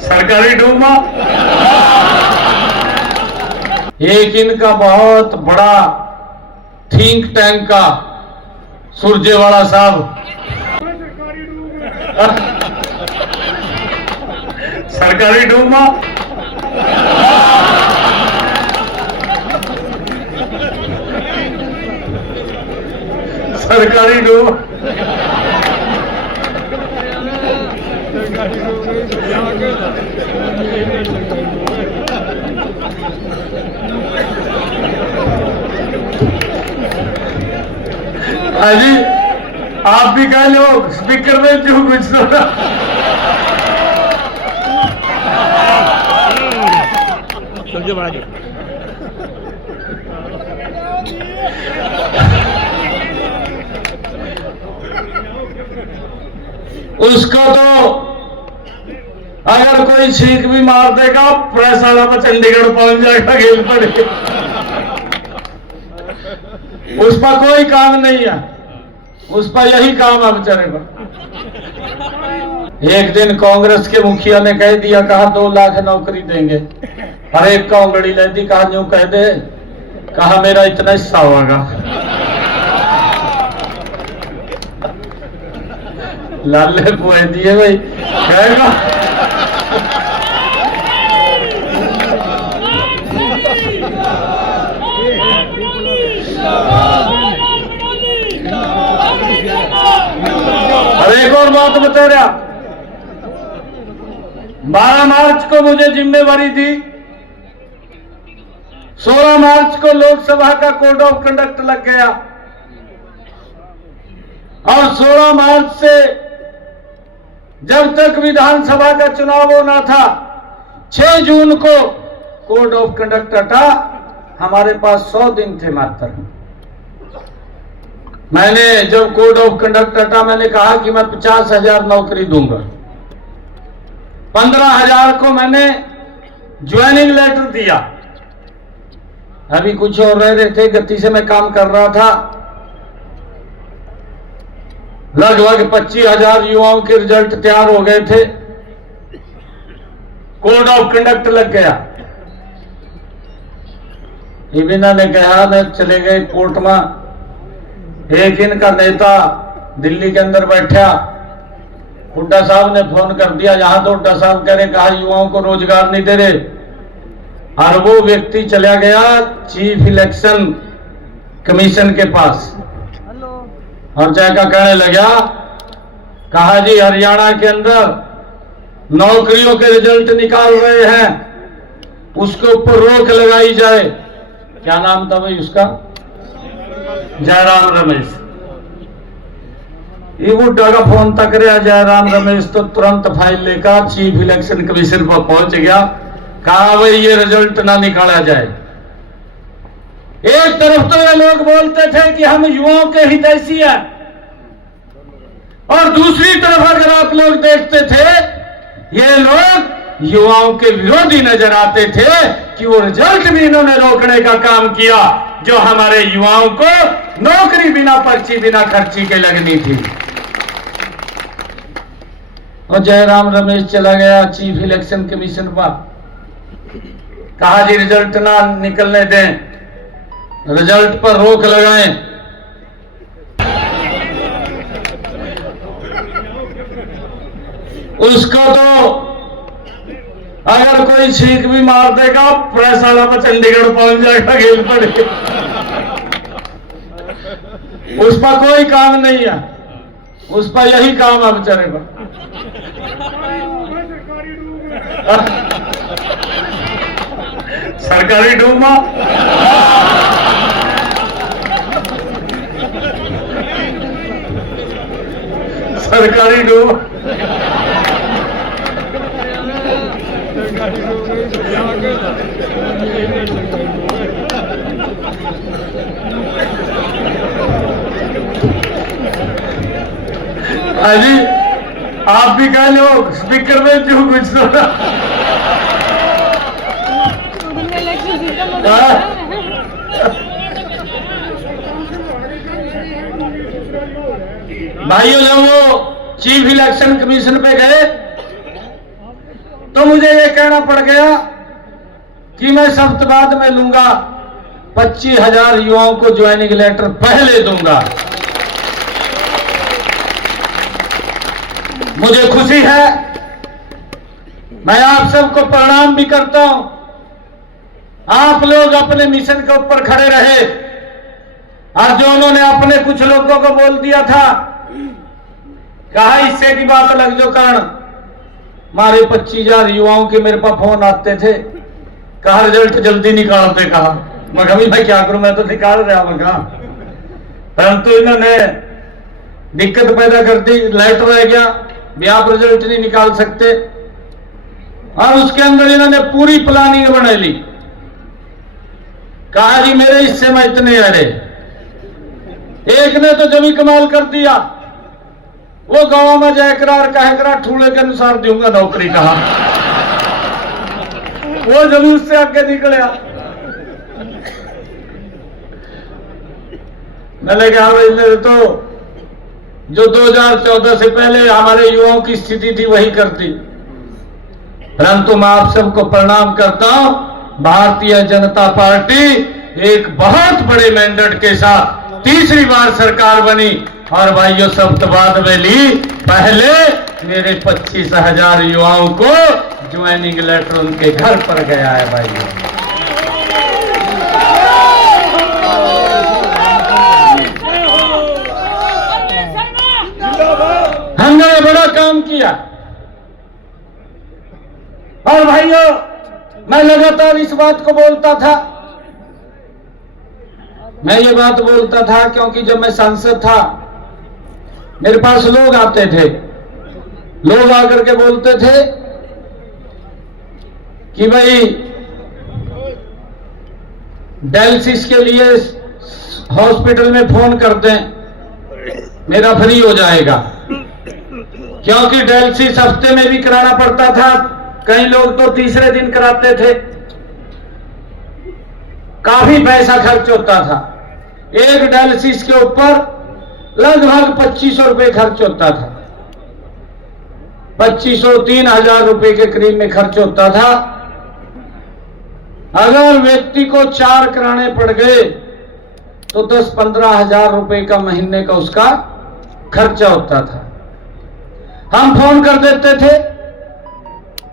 सरकारी डूमा। एक इनका बहुत बड़ा थिंक टैंक का सुरजेवाला साहब सरकारी डूमा। सरकारी डूमा। अजी आप भी कह लो स्पीकर में क्यों कुछ सुना। सबसे बड़ा उसको तो अगर कोई छींक भी मार देगा प्रेस वाला पर चंडीगढ़ पहुंच जाएगा खेल पड़े। उस पर कोई काम नहीं है, उस पर यही काम है बेचारे पर। एक दिन कांग्रेस के मुखिया ने कह दिया, कहा 2 लाख नौकरी देंगे। हर एक का उंगली ले दी, कहा यूं कह दे, कहा मेरा इतना हिस्सा होगा। लाले पुए दिए भाई कहेगा। और एक और बात बता रहा, 12 मार्च को मुझे जिम्मेवारी दी, 16 मार्च को लोकसभा का कोड ऑफ कंडक्ट लग गया और 16 मार्च से जब तक विधानसभा का चुनाव होना था 6 जून को कोड ऑफ कंडक्ट हटा। हमारे पास 100 दिन थे मात्र। मैंने जब कोड ऑफ कंडक्ट हटा मैंने कहा कि मैं 50,000 नौकरी दूंगा। 15,000 को मैंने ज्वाइनिंग लेटर दिया। अभी कुछ और रह रहे थे, गति से मैं काम कर रहा था। लगभग 25,000 युवाओं के रिजल्ट तैयार हो गए थे। कोड ऑफ कंडक्ट लग गया। इबिना ने कहा, न चले गए कोर्ट में। एक इनका नेता दिल्ली के अंदर बैठा, हुड्डा साहब ने फोन कर दिया, यहां तो हुड्डा साहब कह रहे, कहा युवाओं को रोजगार नहीं दे रहे। और वो व्यक्ति चला गया चीफ इलेक्शन कमीशन के पास और जाकर कहने लगा, कहा जी हरियाणा के अंदर नौकरियों के रिजल्ट निकाल रहे हैं, उसके ऊपर रोक लगाई जाए। क्या नाम था भाई उसका? जयराम रमेश। ये बुड्ढा का फोन तक रहा जयराम रमेश तो तुरंत फाइल लेकर चीफ इलेक्शन कमीशन पर पहुंच गया। कहा भाई ये रिजल्ट ना निकाला जाए। एक तरफ तो ये लोग बोलते थे कि हम युवाओं के हितैषी हैं और दूसरी तरफ अगर आप लोग देखते थे ये लोग युवाओं के विरोधी नजर आते थे कि वो रिजल्ट भी इन्होंने रोकने का काम किया जो हमारे युवाओं को नौकरी बिना पर्ची बिना खर्ची के लगनी थी। और जयराम रमेश चला गया चीफ इलेक्शन कमीशन पर। कहा जी रिजल्ट ना निकलने दें, रिजल्ट पर रोक लगाएं। उसको तो अगर कोई छींक भी मार देगा प्रेस वाला पर चंडीगढ़ पहुंच जाएगा खेल पड़े। उस पर कोई काम नहीं है, उस पर यही काम है बेचारे पर। सरकारी डूमा। सरकारी डूमा। अजी आप भी कह लो स्पीकर में क्यों कुछ सुना। भाइयों जब वो चीफ इलेक्शन कमीशन पे गए तो मुझे ये कहना पड़ गया कि मैं सप्तवाद में लूंगा 25,000 युवाओं को ज्वाइनिंग लेटर पहले दूंगा। मुझे खुशी है, मैं आप सबको प्रणाम भी करता हूं। आप लोग अपने मिशन के ऊपर खड़े रहे, और जो उन्होंने अपने कुछ लोगों को बोल दिया था, कहा इससे की बात अलग, जो कारण हमारे 25,000 युवाओं के मेरे पास फोन आते थे, कहा रिजल्ट जल्दी निकाल दे। कहा मैं कभी भाई क्या करूं, मैं तो निकाल रहा हूं। कहा परंतु इन्होंने दिक्कत पैदा कर दी, लेटर रह गया भी आप रिजल्ट नहीं निकाल सकते, और उसके अंदर इन्होंने पूरी प्लानिंग बना ली। कहा जी मेरे हिस्से में इतने अरे, एक ने तो जमी कमाल कर दिया, वो गांव में जाकर कहकर ठूले के अनुसार दूंगा नौकरी। कहा वो जमी उससे आगे निकला। मैंने कहा भाई तो जो 2014 से पहले हमारे युवाओं की स्थिति थी वही करती। परंतु मैं आप सबको प्रणाम करता हूं, भारतीय जनता पार्टी एक बहुत बड़े मैंडेट के साथ तीसरी बार सरकार बनी, और भाइयों सप्तवाद में ली पहले मेरे 25,000 युवाओं को ज्वाइनिंग लेटर उनके घर पर गया है। भाइयों हमने बड़ा काम किया। और भाइयों मैं लगातार इस बात को बोलता था, मैं ये बात बोलता था क्योंकि जब मैं सांसद था मेरे पास लोग आते थे, लोग आकर के बोलते थे कि भाई डायलिसिस के लिए हॉस्पिटल में फोन कर दें, मेरा फ्री हो जाएगा। क्योंकि डायलिसिस हफ्ते में भी कराना पड़ता था, कई लोग तो तीसरे दिन कराते थे, काफी पैसा खर्च होता था। एक डायलिसिस के ऊपर लगभग 2,500 रुपए खर्च होता था, 2,500-3,000 रुपए के करीब में खर्च होता था। अगर व्यक्ति को 4 कराने पड़ गए तो 10-15 हजार रुपए का महीने का उसका खर्चा होता था। हम फोन कर देते थे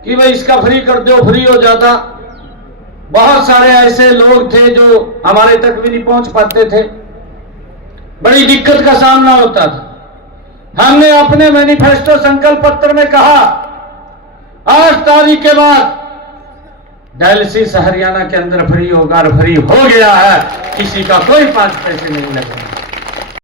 कि भाई इसका फ्री कर दो, फ्री हो जाता। बहुत सारे ऐसे लोग थे जो हमारे तक भी नहीं पहुंच पाते थे, बड़ी दिक्कत का सामना होता था। हमने अपने मैनिफेस्टो संकल्प पत्र में कहा 8 तारीख के बाद डायलिसिस हरियाणा के अंदर फ्री होगा, और फ्री हो गया है, किसी का कोई 5 पैसे नहीं लगेगा।